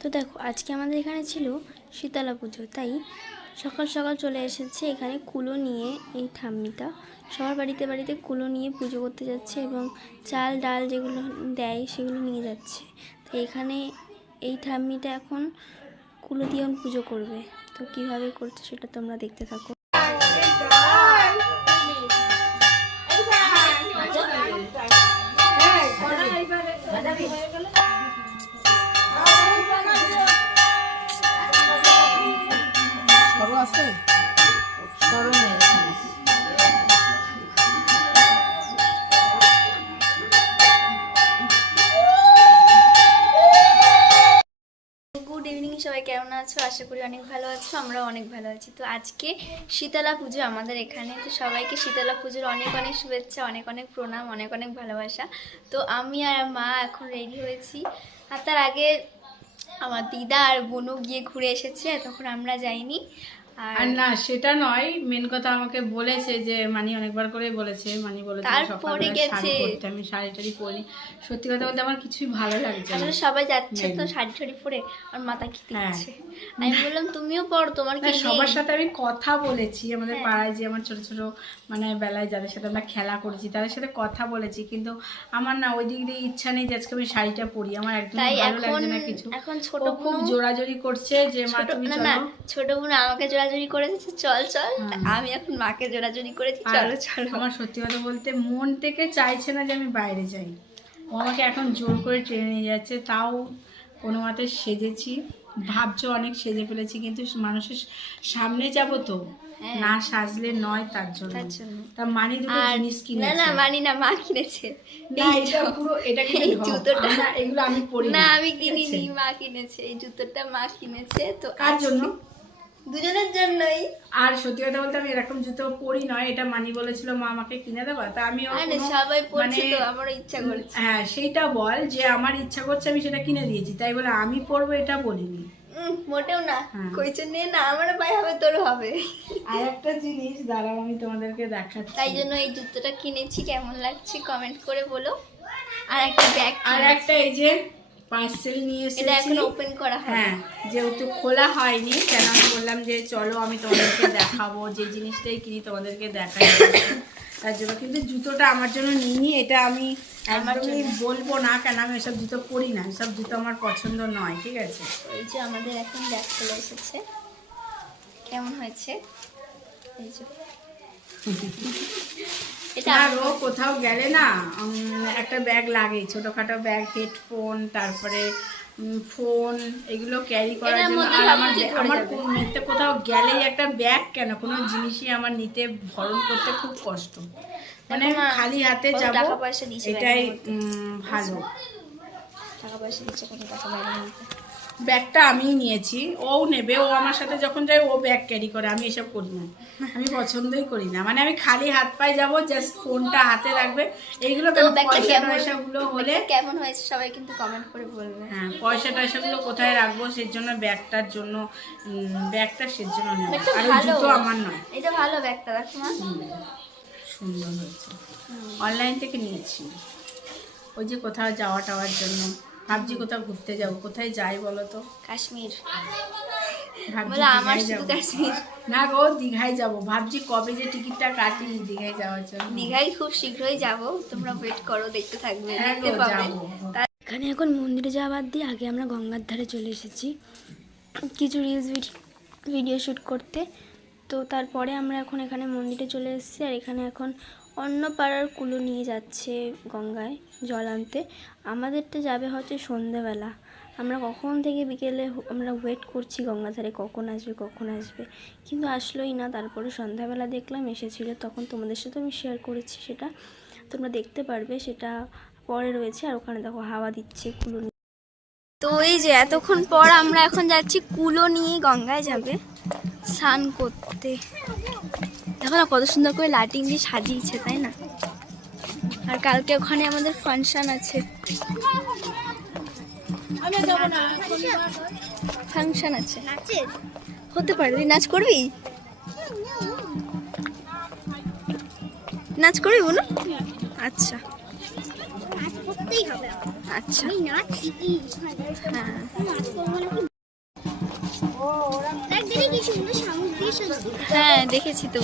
তো দেখো আজকে আমাদের এখানে ছিল শীতলা পুজো তাই সকাল সকাল চলে এসেছে এখানে কুলো নিয়ে এই ঠাম্মিটা সবার বাড়িতে বাড়িতে কুলো নিয়ে পুজো করতে যাচ্ছে এবং চাল ডাল যেগুলো দেয় সেগুলো নিয়ে যাচ্ছে তো এখানে এই ঠাম্মিটা এখন কুলো দিয়ে পুজো করবে তো কীভাবে করছে সেটা তোমরা দেখতে থাকো আছো? আশা করি অনেক ভালো আছো আমরা অনেক ভালো আছি। তো আজকে শীতলা পুজো আমাদের এখানে। তো সবাইকে শীতলা পুজোর অনেক অনেক শুভেচ্ছা, অনেক অনেক প্রণাম, অনেক অনেক ভালোবাসা। তো আমি আর মা এখন রেডি হয়েছি। আর তার আগে আমার দিদা আর বোনও গিয়ে ঘুরে এসেছে তখন আমরা যাইনি। আর না সেটা নয় মেন কথা আমাকে বলেছে যে মানি অনেকবার করে বলেছে মানি বলেছে তারপরে গেছে। আমি শাড়ি টাড়ি পরি। সত্যি কথা বলতে আমার কিছুই ভালো লাগছে আসলে সবাই যাচ্ছে তো শাড়ি ঠাড়ি পরে আর মাথা খেতে হ্যাঁ। দিচ্ছে? আমি বললাম তুমিও পড়ো তোমার কি সবার সাথে আমি কথা বলেছি আমাদের হ্যাঁ। পাড়ায় যে আমার ছোট ছোট মানে বেলায় যাদের সাথে আমরা খেলা করেছি তাদের সাথে কথা বলেছি কিন্তু আমার না ওই দিক দিয়ে ইচ্ছা নেই যে আজকে আমি শাড়িটা পরি। আমার একদম ভালো লাগছে না কিছু। এখন ছোট খুব জোরাজোরি করছে যে মা তুমি চলো। ছোট বোন আমাকে জোরাজুরি করেছে চল চল। আমি এখন মাকে জোরাজুরি করেছি চলো চলো। আমার সত্যি কথা বলতে মন থেকে চাইছে না যে আমি বাইরে যাই। ও আমাকে এখন জোর করে ট্রেনে নিয়ে যাচ্ছে তাও কোনো মতে সেজেছি। ভাবছ অনেক সেজে ফেলেছি কিন্তু মানুষের সামনে যাব তো। হ্যাঁ। না সাজলে নয় তার জন্য। তার মানি দুটো জিনিস না কিনেছে। না মানি না মা কিনেছে। না, এটা পুরো এটা ঢপ। জুতোটা। এগুলো আমি পরি না আমি কিনিনি মা কিনেছে। এই জুতোটা মা কিনেছে তো কার জন্য? দুজনের জন্যই। আর সত্যি কথা বলতে আমি এরকম জুতো পরি নয় এটা মানি বলেছিল মা আমাকে কিনে দেবা। তা আমি সবাই পড়ছে মানে- তো আমারও ইচ্ছা করছে। হ্যাঁ সেইটা বল যে আমার ইচ্ছা করছে আমি সেটা কিনে দিয়েছি। তাই বলে আমি পরবো এটা বলিনি। মোটেও না। হ্যাঁ। কইছে নে না আমার ভাই হবে তোর হবে। আর একটা জিনিস দাঁড়াও আমি তোমাদেরকে দেখাচ্ছি। তাই জন্য এই জুতোটা কিনেছি কেমন লাগছে কমেন্ট করে বলো। আর একটা ব্যাগ আর একটা এই যে পার্সেল নিয়ে এটা এখন ওপেন করা হ্যাঁ যেহেতু খোলা হয়নি কেন আমি বললাম যে চলো আমি তোমাদেরকে দেখাবো যে জিনিসটাই কিনি তোমাদেরকে দেখাই। তার জন্য কিন্তু জুতোটা আমার জন্য নিইনি এটা আমি আমার একদমই বলব না কেন আমি এসব জুতো পরি না এসব জুতো আমার পছন্দ নয় ঠিক আছে? এই যে আমাদের এখন ব্যাগ চলে এসেছে। কেমন হয়েছে? এই যে। আর ও কোথাও গেলে না একটা ব্যাগ লাগে ছোটখাটো ব্যাগ হেডফোন তারপরে ফোন এগুলো ক্যারি করার জন্য। আর আমার আমার। কোন- কোথাও গেলেই একটা ব্যাগ কেন? কোনো জিনিসই আমার নিতে ভরণ করতে খুব কষ্ট। মানে খালি হাতে যাব এটাই ভালো। টাকা পয়সা দিচ্ছে কত টাকা ব্যাগটা আমিই নিয়েছি। ও নেবে ও আমার সাথে যখন যায় ও ব্যাগ ক্যারি করে আমি এসব করি না। আমি পছন্দই করি না। মানে আমি খালি হাত পায়ে যাব জাস্ট ফোনটা হাতে রাখবে। এইগুলো তো কেন ব্যাগটা পয়সা টয়সাগুলো হলে কেমন হয়েছে সবাই কিন্তু কমেন্ট করে বলবে। হ্যাঁ পয়সা টয়সাগুলো কোথায় রাখব? সেই জন্য ব্যাগটার জন্য ব্যাগটা সেই জন্য ব্যাগটা আর জুতো আমার নয়। এটা ভালো ব্যাগটা হুম, সুন্দর হয়েছে। অনলাইন থেকে নিয়েছি। ওই যে কোথাও যাওয়া টাওয়ার জন্য। ভাবছি কোথাও ঘুরতে যাব কোথায় যাই বলো তো কাশ্মীর বলে আমার শুধু কাশ্মীর। না গো দীঘায় যাব। ভাবছি কবে যে টিকিটটা কাটি দীঘায় যাওয়ার জন্য। দীঘায় খুব শীঘ্রই যাব। তোমরা ওয়েট করো দেখতে থাকবে হ্যাঁ দেখতে পাবে। এখানে এখন মন্দিরে যাওয়া বাদ দিয়ে আগে আমরা গঙ্গার ধারে চলে এসেছি। কিছু রিলস ভিডিও শ্যুট করতে। তো তারপরে আমরা এখন এখানে মন্দিরে চলে এসেছি। আর এখানে এখন অন্য পাড়ার কুলো নিয়ে যাচ্ছে গঙ্গায় জল আনতে। আমাদেরটা যাবে হচ্ছে সন্ধেবেলা। আমরা কখন থেকে বিকেলে আমরা ওয়েট করছি গঙ্গা ধারে, কখন আসবে কখন আসবে? কিন্তু আসলোই না, তারপরে সন্ধ্যাবেলা দেখলাম এসেছিল, তখন তোমাদের সাথে আমি শেয়ার করেছি সেটা। তোমরা দেখতে পারবে, সেটা পরে রয়েছে, আর ওখানে দেখো হাওয়া দিচ্ছে কুলো তো এই যে এতক্ষণ পর আমরা এখন যাচ্ছি কুলো নিয়ে গঙ্গায় যাবে, স্নান করতে। দেখো না, কত সুন্দর করে লাইটিং দিয়ে সাজিয়েছে, তাই না? আর কালকে ওখানে আমাদের ফাংশন আছে। ফাংশন আছে। হতে পারে, তুই নাচ করবি? নাচ করবি, বলো? আচ্ছা। আচ্ছা। হ্যাঁ। হ্যাঁ দেখেছি তো।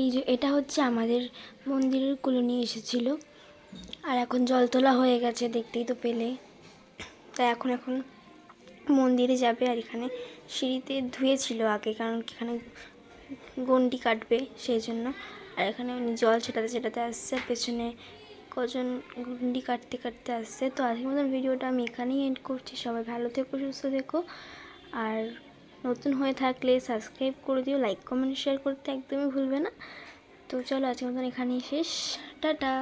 এই যে এটা হচ্ছে আমাদের মন্দিরের কুলো নিয়ে এসেছিল। আর এখন জল তোলা হয়ে গেছে, দেখতেই তো পেলে। তাই এখন এখন মন্দিরে যাবে আর এখানে সিঁড়িতে ধুয়েছিল আগে, কারণ এখানে গন্ডি কাটবে সেই জন্য। আর এখানে উনি জল ছেটাতে ছেটাতে আসছে, পেছনে কজন গুন্ডি কাটতে কাটতে আসছে। তো আজকের মতন ভিডিওটা আমি এখানেই এন্ড করছি। সবাই ভালো থেকো, সুস্থ থেকো। আর নতুন হয়ে থাকলে সাবস্ক্রাইব করে দিও লাইক কমেন্ট শেয়ার করতে একদমই ভুলবে না। তো চলো আজকের মতন এখানেই শেষ। টাটা।